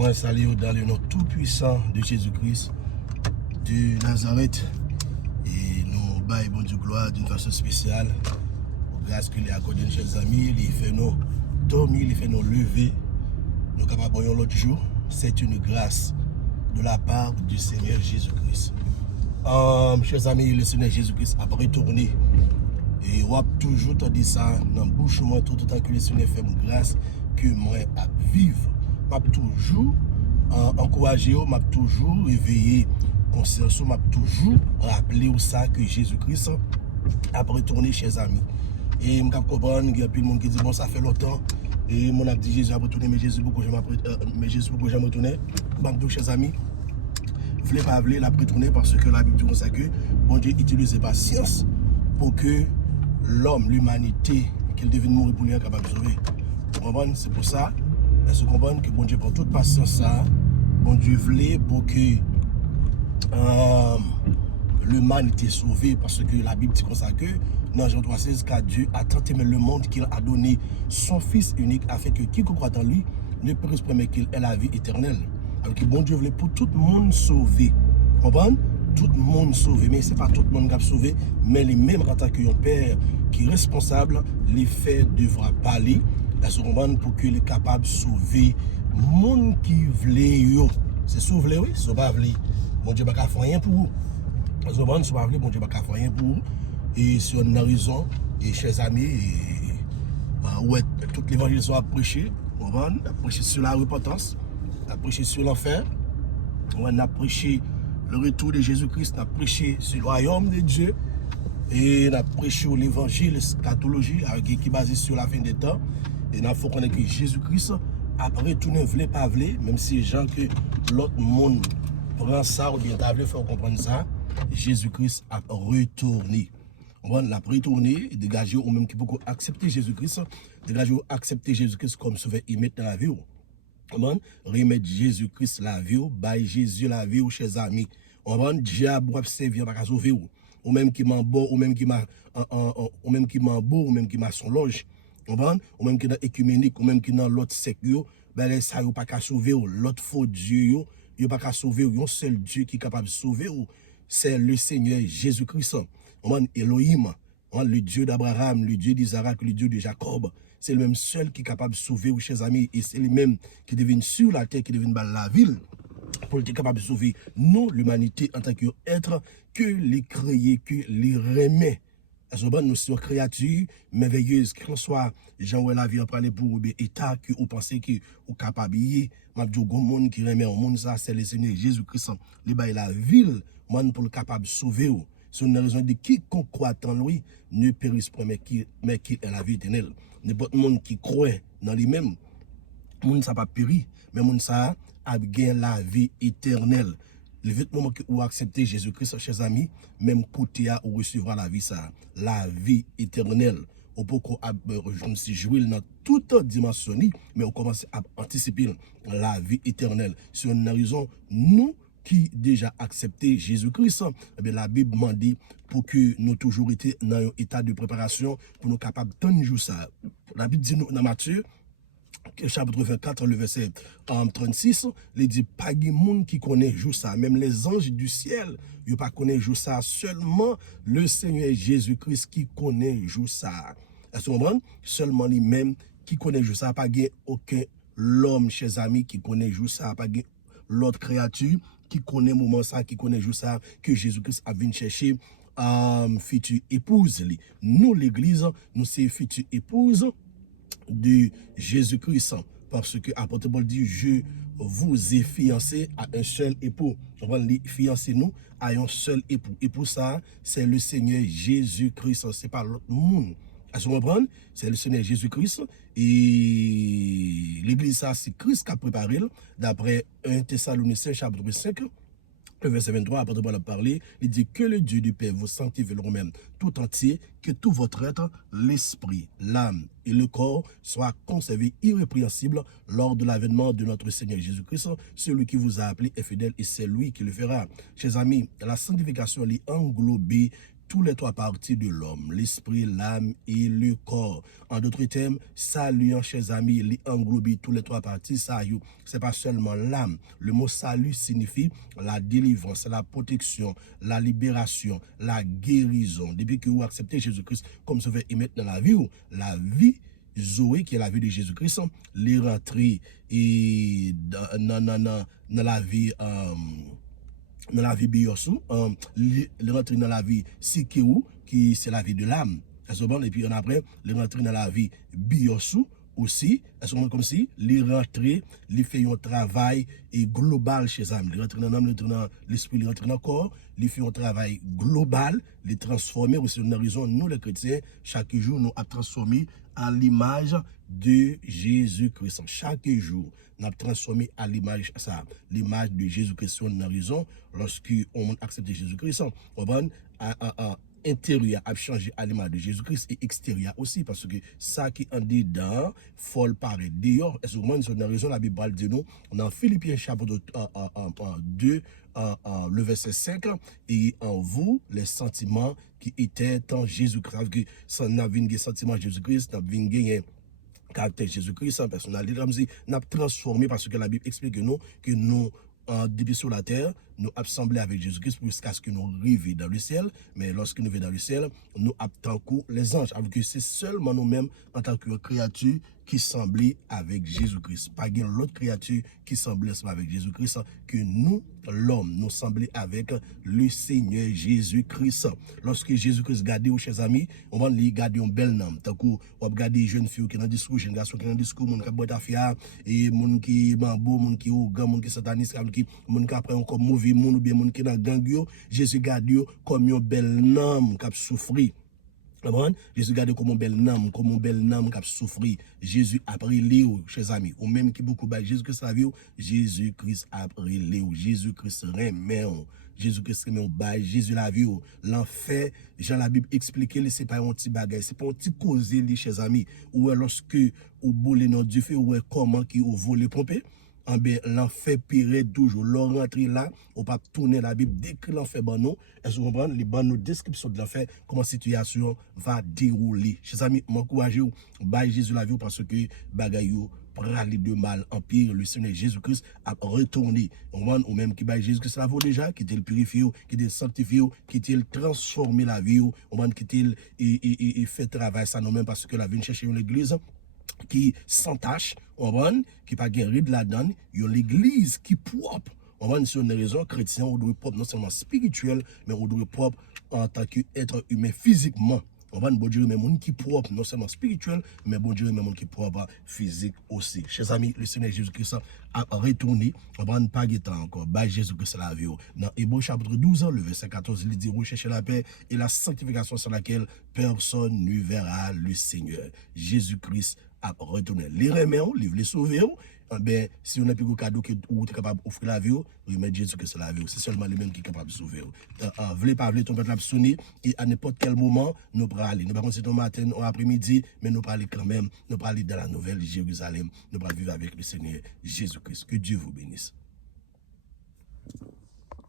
Moi, salue dans le nom tout-puissant de Jésus-Christ de Nazareth. Et nous baillons bon Dieu gloire d'une façon spéciale. Grâce qu'il est accordé, chers amis, il fait nous dormir, il fait nous lever. Nous sommes capables de l'autre jour. C'est une grâce de la part du Seigneur Jésus-Christ. Chers amis, le Seigneur Jésus-Christ a retourné. Et on a toujours dit ça dans la bouche, moi, tout le temps que le Seigneur fait une grâce que moi à vivre. Je suis toujours encouragé, je suis toujours réveillé, conscience, je suis toujours rappelé ça que Jésus-Christ a retourné chez les amis. Et je comprends, il y a plus de monde qui dit bon, ça fait longtemps. Et mon a dit Jésus a retourné, mais Jésus beaucoup jamais retourné. Je chez les amis. Voulez pas voulez la retourner parce que la Bible dit ça que bon Dieu utilise patience pour que l'homme, l'humanité, qu'il devienne mourir pour lui être capable de sauver. Vous comprenez? C'est pour ça, est-ce que vous comprenez que bon Dieu prend toute patience ça, bon Dieu voulait pour que l'humanité sauvée, parce que la Bible dit comme ça que dans Jean 3,16, car Dieu a tant aimé le monde qu'il a donné son Fils unique afin que quiconque croit en lui ne périsse pas mais qu'il ait la vie éternelle. Alors que bon Dieu voulait pour tout le monde sauver. Vous comprenez? Tout le monde sauvé, mais ce n'est pas tout le monde qui a sauvé, mais les mêmes en tant que père qui est responsable, les faits devra parler, se comprendre pour qu'il est capable de sauver le monde qui voulait. C'est sauver, oui, c'est pas voulu. Bon Dieu n'a pas fait rien pour vous. C'est pas voulu, bon Dieu n'a pas fait rien pour vous. Et si on a raison, et chers amis, ouais, tout l'évangile soit prêché, on a prêché sur la repentance, on a prêché sur l'enfer, on a prêché le retour de Jésus-Christ, on a prêché sur le royaume de Dieu et on a prêché l'évangile, l'eschatologie qui est basé sur la fin des temps. Et il faut connaître que Jésus-Christ, après tout ne voulait pas voulait, même si les gens que l'autre monde prend ça ou bien il faut comprendre ça, Jésus-Christ a retourné. On a retourné, dégagé ou même qui peut accepter Jésus-Christ, dégagé ou accepter Jésus-Christ comme sauveur et mettre dans la vie. Remettre Jésus-Christ la vie, bailler Jésus la vie, chers amis. On va diable servir pas sauver ou même qui m'en beau ou même qui m'a ou même qui m'en beau ou même qui m'a son loge. On va ou même qui dans écuménique ou même qui dans l'autre secte ben ça yo pas qu'à sauver l'autre faux Dieu yo pas qu'à sauver un seul Dieu qui est capable de sauver c'est le Seigneur Jésus-Christ. On va Elohim, le Dieu d'Abraham, le Dieu d'Isaac, le Dieu de Jacob. C'est le même seul qui est capable de sauver, chers amis, et c'est le même qui devient sur la terre, qui devient dans la ville, pour être capable de sauver nous, l'humanité, en tant qu'être, que les créer, que les remet. Nous sommes créatures merveilleuses, qu'on soit gens où la vie en parler pour état, que vous pensez que vous capable de m'a dit au monde qui remet au monde, ça, c'est le Seigneur Jésus-Christ. Les bail la ville, man pour le capable de sauver. C'est une raison de quiconque croit en lui ne périsse pas, mais qui est la vie éternelle. N'importe monde qui croit dans lui-même, monde ça pas péri, mais monde ça a gagné la vie éternelle. Le moment que vous acceptez Jésus-Christ, chers amis, même côté à vous recevra la vie ça, la vie éternelle. Au pourquoi je me suis joué dans toute dimension, mais on commence à anticiper la vie éternelle. C'est une raison, nous qui déjà accepté Jésus-Christ, eh la Bible m'a dit pour que nous toujours été dans un état de préparation pour nous capables de jour ça. La Bible dit nous dans Matthieu chapitre 24, le verset 36, il dit pas de monde qui connaît jour ça, même les anges du ciel, ils pas connaît jour ça, seulement le Seigneur Jésus-Christ qui connaît jour ça. Est-ce que vous comprenez? Seulement lui-même qui connaît jour ça, pas aucun l'homme, chers amis, qui connaît jour ça, pas l'autre créature qui connaît moment ça, qui connaît jour ça, que Jésus-Christ a venu chercher future épouse. Nous, l'église, nous c'est future épouse de Jésus-Christ. Parce que l'apôtre Paul dit, je vous ai fiancé à un seul époux. On va fiancer nous à un seul époux. Et pour ça, c'est le Seigneur Jésus-Christ. Ce n'est pas l'autre monde. À ce moment, c'est le Seigneur Jésus-Christ. Et l'église, ça, c'est Christ qui a préparé. D'après 1 Thessaloniciens, chapitre 5. Le verset 23, après de parler, il dit que le Dieu du Père vous sanctifie le même tout entier, que tout votre être, l'esprit, l'âme et le corps soient conservés irrépréhensibles lors de l'avènement de notre Seigneur Jésus-Christ. Celui qui vous a appelé est fidèle et c'est lui qui le fera. Chers amis, la sanctification est englobée tous les trois parties de l'homme, l'esprit, l'âme et le corps. En d'autres termes, salut, chers amis, il englobe tous les trois parties, ça, c'est pas seulement l'âme. Le mot salut signifie la délivrance, la protection, la libération, la guérison. Depuis que vous acceptez Jésus-Christ comme sauveur et maître dans la vie, Zoé, qui est la vie de Jésus-Christ, les rentrer et dans la vie biosu, les rentrer dans la vie Sikéou, qui c'est la vie de l'âme. Et puis après, les rentrer dans la vie biosu aussi, comme si les rentrer, les fait un travail global chez l'âme. Les rentrer dans l'âme, les rentrer dans l'esprit, les rentrer dans le corps, les fait un travail global, les transformer aussi. Nous raison, nous les chrétiens, chaque jour, nous avons transformé à l'image de Jésus-Christ. Chaque jour, nous avons transformé à l'image l'image de Jésus-Christ. Nous avons raison, lorsque on accepte Jésus-Christ, on va intérieur a changé à l'image de Jésus-Christ et extérieur aussi, parce que ça qui en dit dans folle paraît dehors. Et souvent, nous avons raison, la Bible dit nous, dans Philippiens chapitre 2, le verset 5, et en vous, les sentiments qui étaient en Jésus-Christ. Ça n'a pas de sentiments de Jésus-Christ, n'a pas de caractère Jésus-Christ, personnalité, nous avons transformé, parce que la Bible explique que nous depuis sur la terre, nous assemblés avec Jésus-Christ jusqu'à ce que nous arrivions dans le ciel. Mais lorsque nous venons dans le ciel, nous attendons les anges. Alors que c'est seulement nous-mêmes, en tant que créatures, qui semblent avec Jésus-Christ. Pas l'autre créature qui semble avec Jésus-Christ, que nous, l'homme, nous semblons avec le Seigneur Jésus-Christ. Lorsque Jésus-Christ garde, chers amis, on va lui garder un bel nom. Tant qu'on va regarder jeune fille qui est dans le discours, jeune garçon qui est dans le discours, mon qui boit affaire, et mon qui mambo, mon qui ougan, mon qui sataniste, mon qui après encore mauvais monde ou bien mon qui dans gang yo, Jésus garde comme un bel nom qui a souffri. Jésus garde comme un bel nom qui a souffri. Jésus a pris Léo, chers amis, ou même qui beaucoup de Jésus-Christ la vie, Jésus-Christ a pris Léo, Jésus-Christ remet, Jésus-Christ remet, Jésus la vie, l'enfer, Jean la Bible explique, c'est pas un petit bagage, c'est pas un petit causé, chers amis, ou lorsque ou boule dans du feu, ou comment qui ou volé pompé. L'enfer pire toujours. L'on rentre là, on pas tourner la Bible, décrit l'enfer ban nous, est-ce que vous comprenez les ban nous description de l'enfer, comment la situation va dérouler. Chers amis, m'encouragez ou bail Jésus la vie parce que bagayou aller de mal en pire, le Seigneur Jésus-Christ a retourné. Ou même qui bail Jésus-Christ la vaut déjà, qui t'est purifié, qui t'est sanctifié, qui t'est transformé la vie, ou qui t'est fait travail ça nous-mêmes parce que la vie chercher l'église qui s'entache, qui pas guéri de la donne, il y a l'église qui propre. On va sur une raison chrétien, on doit propre non seulement spirituel, mais on doit propre en tant qu'être humain physiquement. On va bon Dieu, mais monde qui propre non seulement spirituel, mais bon Dieu, mais monde qui propre physique aussi. Chers amis, le Seigneur Jésus-Christ a retourné, on va pas de temps encore, bah Jésus-Christ la vie. Dans Hébreux chapitre 12, le verset 14, il dit, recherchez la paix et la sanctification sur laquelle personne ne verra le Seigneur. Jésus-Christ a retourné. Les remettre, les sauver, ben, si on a plus de cadeau que vous êtes capable d'offrir la vie, remettre Jésus que c'est la vie. C'est seulement les mêmes qui sont capables de sauver. Voulez pas, voulez, ton peuple sonner, et à n'importe quel moment, nous pourrons aller. Nous ne pouvons pas un matin ou après-midi, mais nous pourrons aller quand même, nous pourrons aller dans la nouvelle Jérusalem, nous pourrons vivre avec le Seigneur Jésus-Christ. Que Dieu vous bénisse.